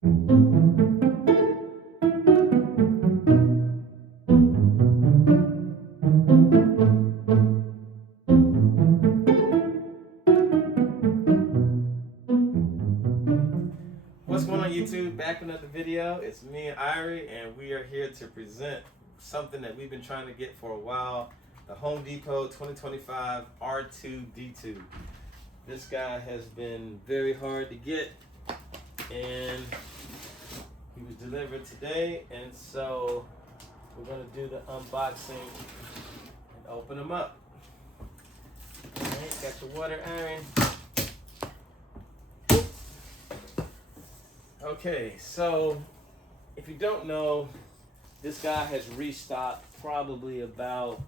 What's going on YouTube? Back with another video. It's me and Irie, and we are here to present something that we've been trying to get for a while. The Home Depot 2025 R2-D2. This guy has been very hard to get, and he was delivered today, and so we're going to do the unboxing and open them up. Alright, got the water iron. Okay, so if you don't know, this guy has restocked probably about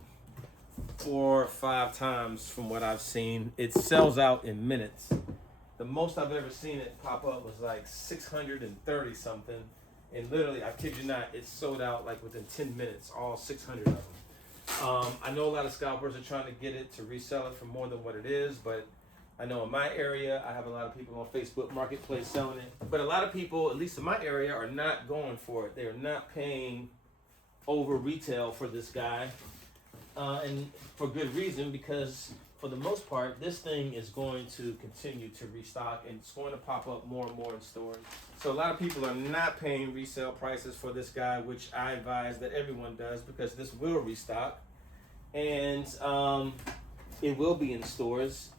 4 or 5 times from what I've seen. It sells out in minutes. The most I've ever seen it pop up was like 630 something, and literally, I kid you not, it sold out like within 10 minutes, all 600 of them. I know a lot of scalpers are trying to get it to resell it for more than what it is, but I know in my area, I have a lot of people on Facebook Marketplace selling it. But a lot of people, at least in my area, are not going for it. They're not paying over retail for this guy. And for good reason, because for the most part, this thing is going to continue to restock, and it's going to pop up more and more in stores. So a lot of people are not paying resale prices for this guy, which I advise that everyone does, because this will restock. And it will be in stores.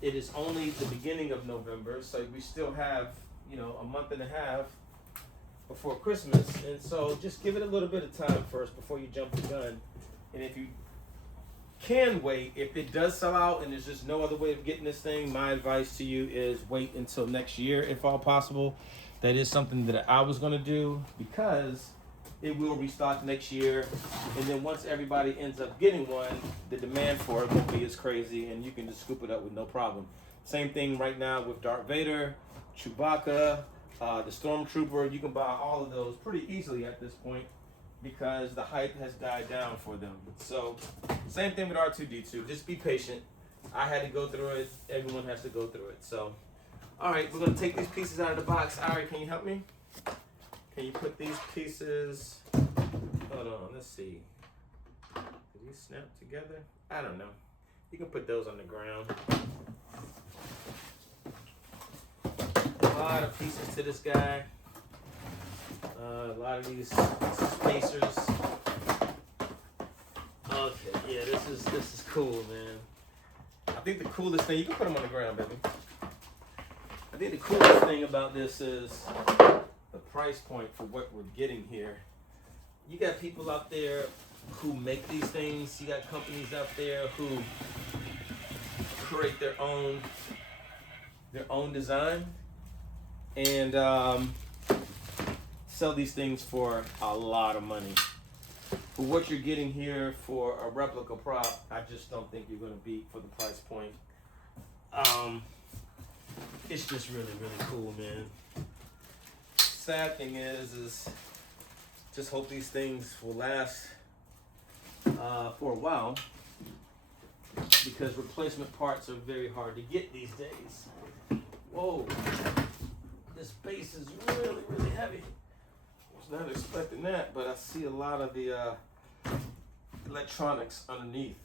It is only the beginning of November, so we still have, a month and a half before Christmas. And so just give it a little bit of time first before you jump the gun. And if you can wait, if it does sell out and there's just no other way of getting this thing, my advice to you is wait until next year if all possible. That is something that I was going to do, because it will restock next year, and then once everybody ends up getting one, the demand for it won't be as crazy, and you can just scoop it up with no problem. Same thing right now with Darth Vader, Chewbacca, the Stormtrooper. You can buy all of those pretty easily at this point, because the hype has died down for them. So same thing with R2-D2. Just be patient. I had to go through it. Everyone has to go through it. So, all right, we're gonna take these pieces out of the box. Ari, can you help me? Can you put these pieces, hold on, let's see. Did these snap together? I don't know. You can put those on the ground. A lot of pieces to this guy. A lot of these spacers. Okay, yeah, this is cool, man. I think the coolest thing, you can put them on the ground, baby. I think the coolest thing about this is the price point for what we're getting here. You got people out there who make these things. You got companies out there who create their own design and sell these things for a lot of money. For what you're getting here for a replica prop, I just don't think you're going to beat for the price point. It's just really, really cool, man. Sad thing is just hope these things will last for a while, because replacement parts are very hard to get these days. Whoa, this base is really, really heavy. Was not expecting that, but I see a lot of the electronics underneath.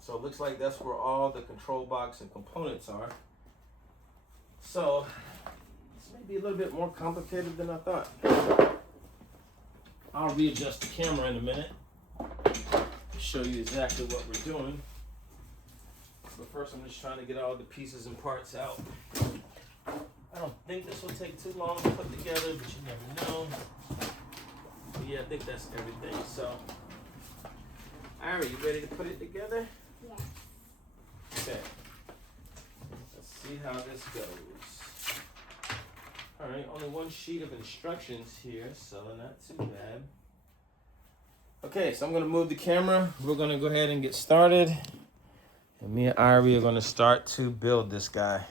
So it looks like that's where all the control box and components are. So this may be a little bit more complicated than I thought. I'll readjust the camera in a minute to show you exactly what we're doing. But first I'm just trying to get all the pieces and parts out. I don't think this will take too long to put together, but you never know. But yeah, I think that's everything. So, Ari, you ready to put it together? Yeah. Okay. Let's see how this goes. All right, only one sheet of instructions here, so not too bad. Okay, so I'm gonna move the camera. We're gonna go ahead and get started. And me and Irie are gonna start to build this guy.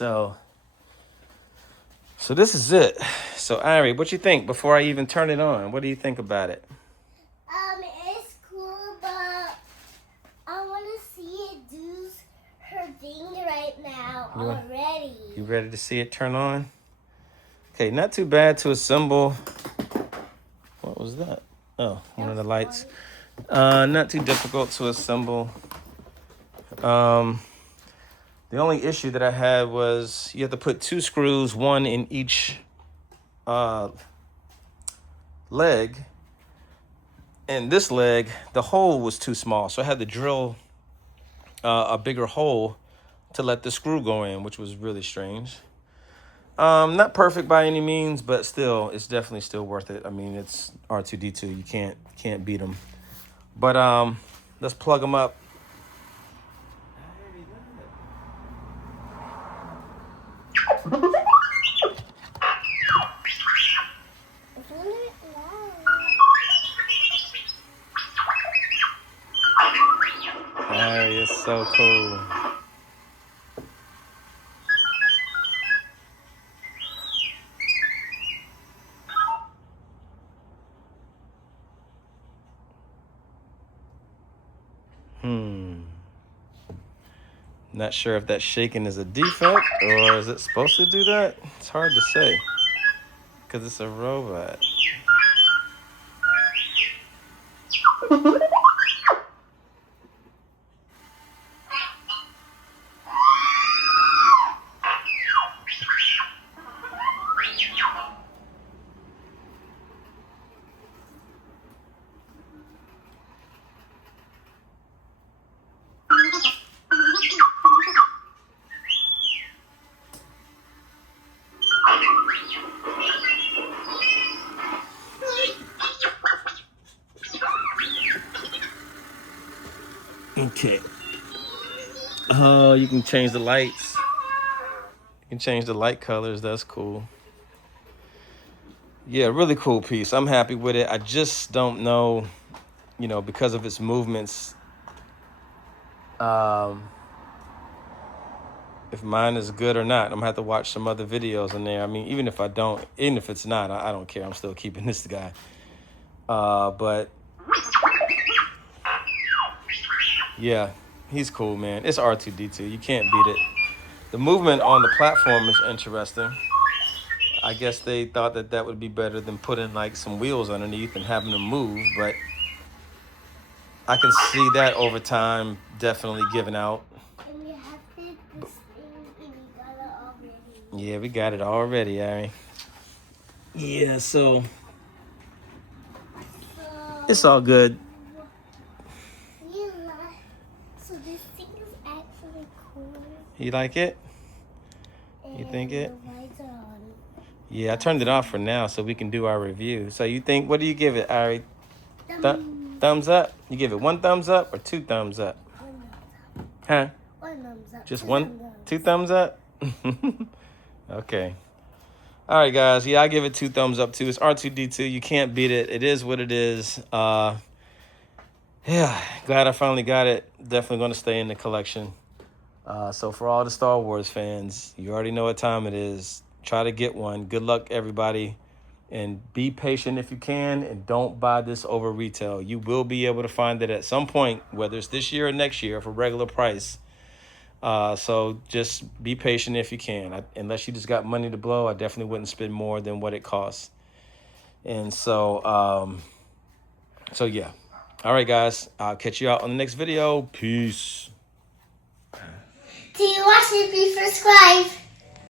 So this is it. So Ari, what you think before I even turn it on? What do you think about it? It's cool, but I want to see it do her thing right now already. You ready to see it turn on? Okay, not too bad to assemble. What was that? Oh, one of the lights. Not too difficult to assemble. The only issue that I had was you have to put 2 screws, one in each leg. And this leg, the hole was too small, so I had to drill a bigger hole to let the screw go in, which was really strange. Not perfect by any means, but still, it's definitely still worth it. I mean, it's R2-D2. You can't beat them. But let's plug them up. That is so cool. Not sure if that shaking is a defect or is it supposed to do that? It's hard to say because it's a robot. Okay. Oh, you can change the lights. You can change the light colors. That's cool. Yeah, really cool piece. I'm happy with it. I just don't know, because of its movements, if mine is good or not. I'm gonna have to watch some other videos in there. I mean, even if it's not, I don't care. I'm still keeping this guy. But yeah, he's cool, man. It's R2-D2. You can't beat it. The movement on the platform is interesting. I guess they thought that would be better than putting like some wheels underneath and having them move, but I can see that over time definitely giving out. And we have this thing and we got it already. Yeah, we got it already, Ari. Yeah, so it's all good. So this thing is actually cool. You like it? You think it? The lights are on. Yeah, I turned it off for now so we can do our review. So you think, what do you give it, Ari? Thumbs up? You give it 1 thumbs up or 2 thumbs up? 1 thumbs up. Huh? 1 thumbs up. Just 2 thumbs up? Okay. All right, guys. Yeah, I give it 2 thumbs up too. It's R2-D2. You can't beat it. It is what it is. Yeah, glad I finally got it. Definitely going to stay in the collection. So for all the Star Wars fans, you already know what time it is. Try to get one. Good luck, everybody. And be patient if you can, and don't buy this over retail. You will be able to find it at some point, whether it's this year or next year, for regular price. So just be patient if you can. Unless you just got money to blow, I definitely wouldn't spend more than what it costs. And so yeah. All right, guys. I'll catch you out on the next video. Peace. To watch it, please subscribe.